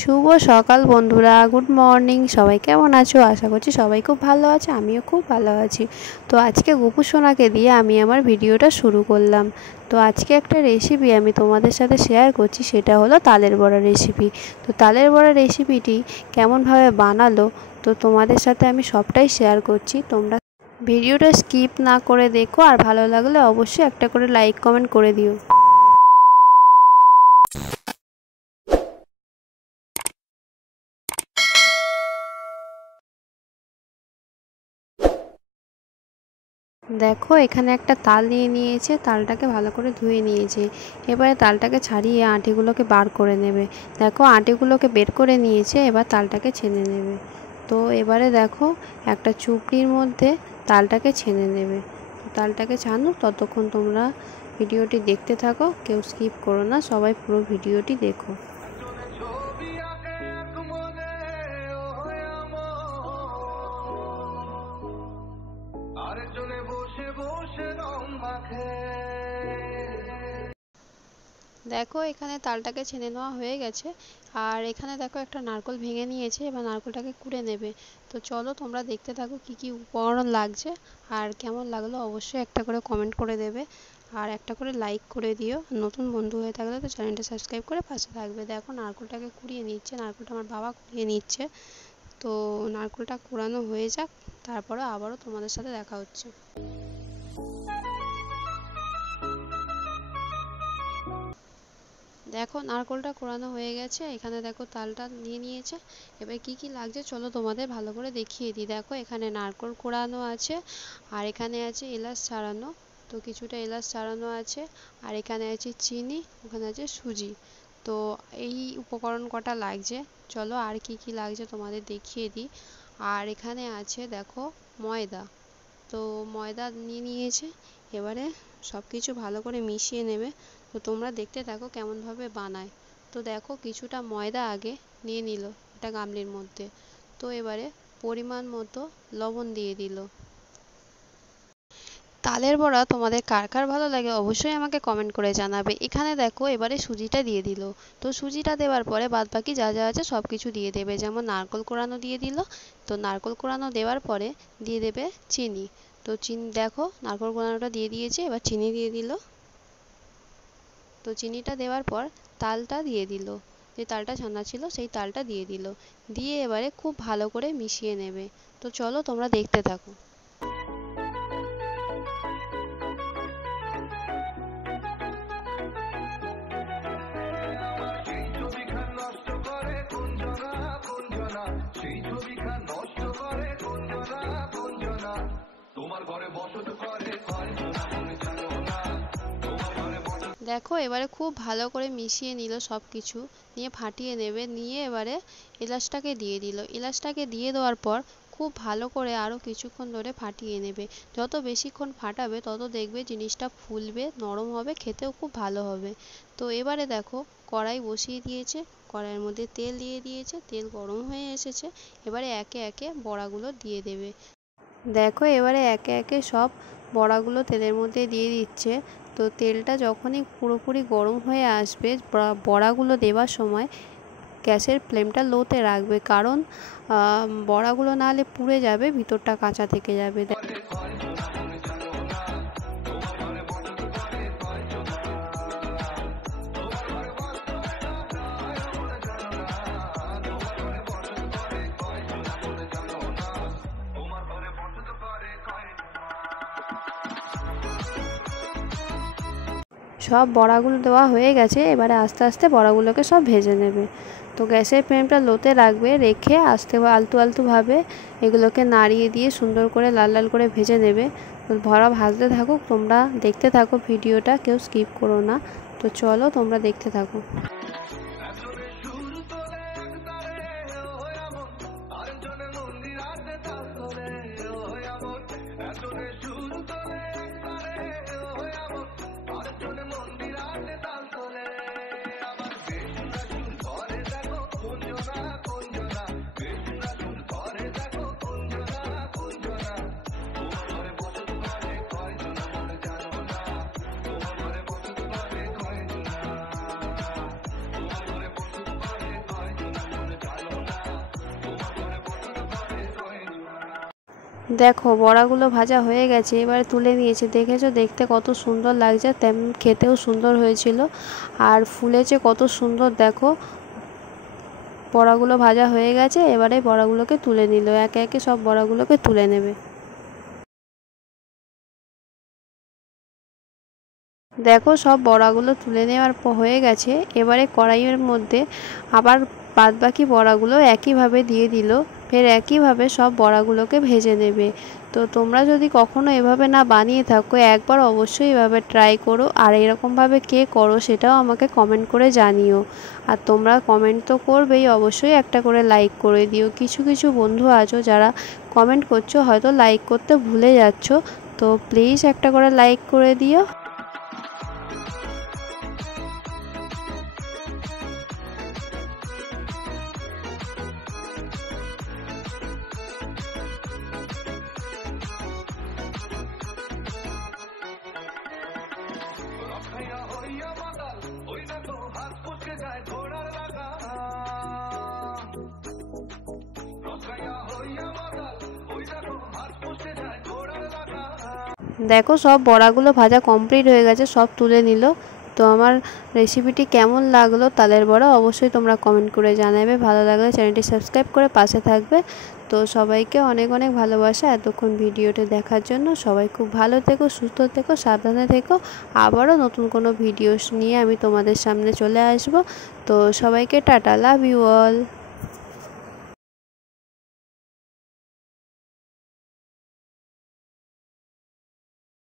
শুভ সকাল বন্ধুরা, good morning. সবাই কেমন আছো? আশা করছি সবাই খুব ভালো আছে, আমিও খুব ভালো আছি। তো আজকে গোপু সোনাকে দিয়ে আমি আমার ভিডিওটা শুরু করলাম। তো আজকে একটা রেসিপি আমি তোমাদের সাথে শেয়ার করছি, সেটা হলো তালের বড়া রেসিপি। তো তালের বড়া রেসিপিটি কেমনভাবে বানালো তো তোমাদের সাথে আমি সবটাই শেয়ার করছি। তোমরা ভিডিওটা স্কিপ না করে দেখো, আর ভালো লাগলে অবশ্যই একটা করে লাইক কমেন্ট করে দিও। দেখো এখানে একটা তাল নিয়ে নিয়েছে, তালটাকে ভালো করে ধুয়ে নিয়েছে। এবারে তালটাকে ছাড়িয়ে আঁটিগুলোকে বার করে নেবে। দেখো আঁটিগুলোকে বের করে নিয়েছে, এবার তালটাকে ছেনে নেবে। তো এবারে দেখো একটা চুপড়ির মধ্যে তালটাকে ছেনে নেবে। তালটাকে ছানো, ততক্ষণ তোমরা ভিডিওটি দেখতে থাকো, কেউ স্কিপ করো না, সবাই পুরো ভিডিওটি দেখো। দেখো এখানে তালটাকে ছেনে নেওয়া হয়ে গেছে, আর এখানে দেখো একটা নারকেল ভেঙে নিয়েছে, এবার নারকেলটাকে কুড়ে নেবে। তো চলো তোমরা দেখতে থাকো কি কি উপকরণ লাগছে, আর কেমন লাগলো অবশ্যই একটা করে কমেন্ট করে দেবে, আর একটা করে লাইক করে দিও। নতুন বন্ধু হয়ে থাকলে তো চ্যানেলটা সাবস্ক্রাইব করে পাশে থাকবে। দেখো নারকেলটাকে কুড়িয়ে নিচ্ছে, নারকেলটা আমার বাবা কুড়িয়ে নিচ্ছে। তো নারকেলটা কুড়ানো হয়ে যাক, তারপরে আবারও তোমাদের সাথে দেখা হচ্ছে। দেখো নারকেলটা কোড়ানো হয়ে গেছে, এখানে দেখো তালটা নিয়ে নিয়েছে। এবার কি কি লাগছে চলো তোমাদের ভালো করে দেখিয়ে দিই। দেখো এখানে নারকেল কোড়ানো আছে, আর এখানে আছে এলাচ ছাড়ানো, তো কিছুটা এলাচ ছাড়ানো আছে, আর এখানে আছে চিনি, ওখানে আছে সুজি। তো এই উপকরণ কটা লাগছে, চলো আর কি কি লাগছে তোমাদের দেখিয়ে দিই। আর এখানে আছে দেখো ময়দা, তো ময়দা নিয়ে নিয়েছে। এবারে সব কিছু ভালো করে মিশিয়ে নেবে। তো তোমরা দেখতে থাকো কেমনভাবে বানায়। তো দেখো কিছুটা ময়দা আগে নিয়ে নিল একটা গামলির মধ্যে। তো এবারে পরিমাণ মতো লবণ দিয়ে দিল। তালের বড়া তোমাদের কার কার ভালো লাগে অবশ্যই আমাকে কমেন্ট করে জানাবে। এখানে দেখো এবারে সুজিটা দিয়ে দিল। তো সুজিটা দেওয়ার পরে বাদবাকি যা যা আছে সব কিছু দিয়ে দেবে, যেমন নারকেল কোড়ানো দিয়ে দিল। তো নারকেল কোড়ানো দেওয়ার পরে দিয়ে দেবে চিনি। তো চিনি দেখো নারকেল কোড়ানোটা দিয়ে দিয়েছে, এবার চিনি দিয়ে দিল। তো চিনিটা দেওয়ার পর তালটা দিয়ে দিল, যে তালটা ছানা ছিল সেই তালটা দিয়ে দিল। দিয়ে এবারে খুব ভালো করে মিশিয়ে নেবে। তো চলো তোমরা দেখতে থাকো। দেখো এবারে খুব ভালো করে মিশিয়ে নিল সব কিছু, নিয়ে ফাটিয়ে নেবে। নিয়ে এবারে এলাচটাকে দিয়ে দিল। এলাচটাকে দিয়ে দেওয়ার পর খুব ভালো করে আরও কিছুক্ষণ ধরে ফাটিয়ে নেবে। যত বেশিক্ষণ ফাটাবে তত দেখবে জিনিসটা ফুলবে, নরম হবে, খেতেও খুব ভালো হবে। তো এবারে দেখো কড়াই বসিয়ে দিয়েছে, কড়াইয়ের মধ্যে তেল দিয়ে দিয়েছে, তেল গরম হয়ে এসেছে। এবারে একে একে বড়াগুলো দিয়ে দেবে। দেখো এবারে একে একে সব বড়াগুলো তেলের মধ্যে দিয়ে দিচ্ছে। তো তেলটা যখনই পুরোপুরি গরম হয়ে আসবে, বড়াগুলো দেওয়ার সময় গ্যাসের ফ্লেমটা লোতে রাখবে, কারণ বড়াগুলো না হলে পুড়ে যাবে, ভিতরটা কাঁচা থেকে যাবে। সব বড়াগুলো দেওয়া হয়ে গেছে, এবারে আস্তে আস্তে বড়াগুলোকে সব ভেজে নেবে। তো গ্যাসের ফ্লেমটা লোতে রাখবে, রেখে আস্তে আলতু আলতুভাবে এগুলোকে নাড়িয়ে দিয়ে সুন্দর করে লাল লাল করে ভেজে নেবে। তো বড়া ভাজতে থাকুক, তোমরা দেখতে থাকো ভিডিওটা, কেউ স্কিপ করো না। তো চলো তোমরা দেখতে থাকো। দেখো বড়াগুলো ভাজা হয়ে গেছে, এবারে তুলে নিয়েছে। দেখেছো দেখতে কত সুন্দর লাগছে, তেমন খেতেও সুন্দর হয়েছিল আর ফুলেছে কত সুন্দর। দেখো বড়াগুলো ভাজা হয়ে গেছে, এবারে বড়াগুলোকে তুলে নিল, একে একে সব বড়াগুলোকে তুলে নেবে। দেখো সব বড়াগুলো তুলে নেওয়ার হয়ে গেছে, এবারে কড়াইয়ের মধ্যে আবার বাদবাকি বড়াগুলো একইভাবে দিয়ে দিল, ফের একইভাবে সব বড়াগুলোকে ভেজে নেবে। তো তোমরা যদি কখনো এভাবে না বানিয়ে থাকো, একবার অবশ্যই এভাবে ট্রাই করো, আর এরকমভাবে কে করো সেটাও আমাকে কমেন্ট করে জানিও। আর তোমরা কমেন্ট তো করবেই, অবশ্যই একটা করে লাইক করে দিও। কিছু কিছু বন্ধু আছো যারা কমেন্ট করছো, হয়তো লাইক করতে ভুলে যাচ্ছ, তো প্লিজ একটা করে লাইক করে দিও। দেখো সব বড়াগুলো ভাজা কমপ্লিট হয়ে গেছে, সব তুলে নিল। তো আমার রেসিপিটি কেমন লাগলো তালের বড়া অবশ্যই তোমরা কমেন্ট করে জানাবে। ভালো লাগলে চ্যানেলটি সাবস্ক্রাইব করে পাশে থাকবে। তো সবাইকে অনেক অনেক ভালোবাসা এতক্ষণ ভিডিওটি দেখার জন্য। সবাই খুব ভালো থেকো, সুস্থ থেকো, সাবধানে থেকো। আবারও নতুন কোনো ভিডিও নিয়ে আমি তোমাদের সামনে চলে আসব। তো সবাইকে টাটা, লাভ ইউ অল।